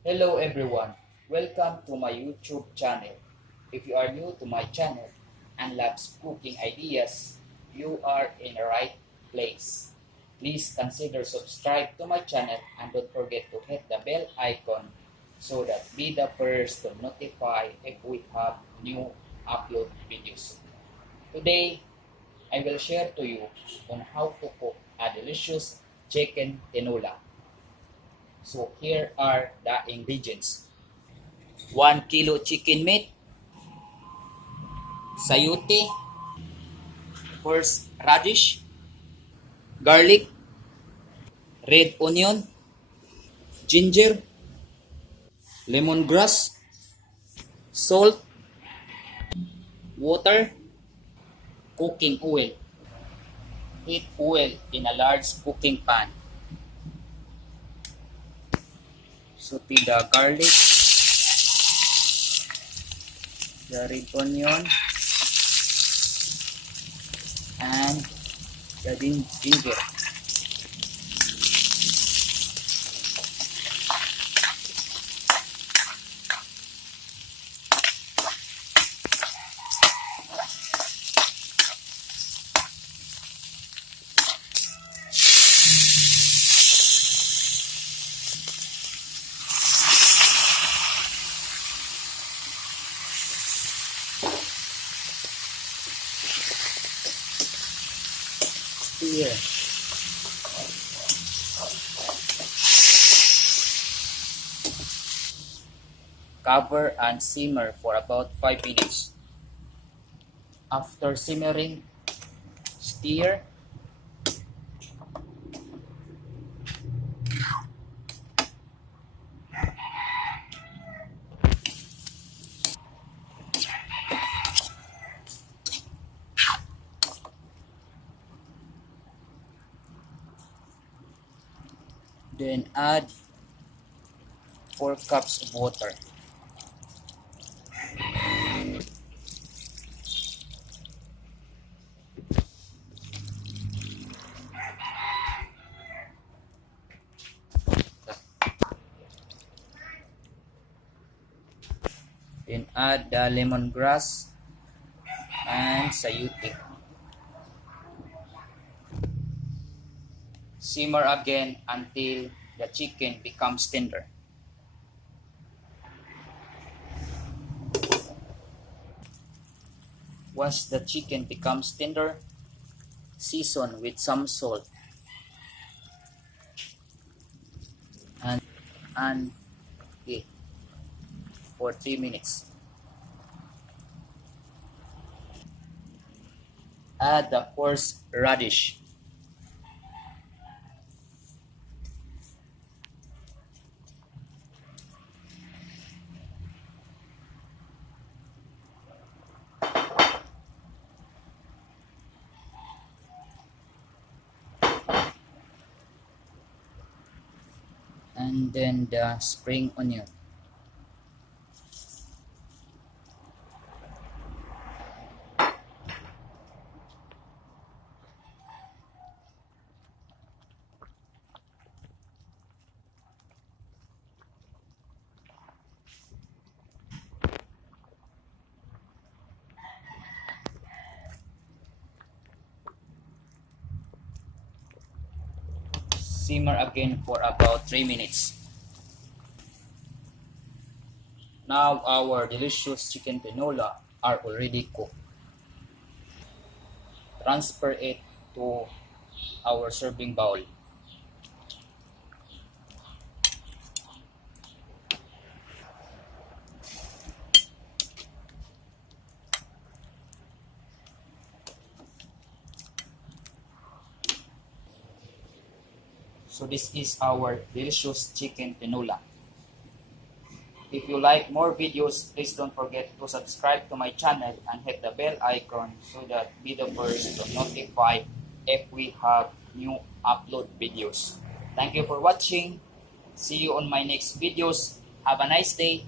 Hello everyone, welcome to my YouTube channel. If you are new to my channel and loves cooking ideas, you are in the right place. Please consider subscribe to my channel and don't forget to hit the bell icon so that be the first to notify if we have new upload videos. Today, I will share to you on how to cook a delicious chicken tinola. So here are the ingredients. 1 kilo chicken meat, sayote, horseradish, garlic, red onion, ginger, lemongrass, salt, water, cooking oil. Heat oil in a large cooking pan. Saute the garlic, the red onion, and the ginger. Here. Cover and simmer for about 5 minutes. After simmering, stir. Then add 4 cups of water. Then add the lemongrass and sayote. Simmer again until the chicken becomes tender. Once the chicken becomes tender, season with some salt and heat for 3 minutes. Add the horseradish. And then the spring onion. Simmer again for about 3 minutes. Now our delicious chicken tinola are already cooked. Transfer it to our serving bowl. So this is our delicious chicken tinola. If you like more videos, please don't forget to subscribe to my channel and hit the bell icon so that be the first to notify if we have new upload videos. Thank you for watching. See you on my next videos. Have a nice day.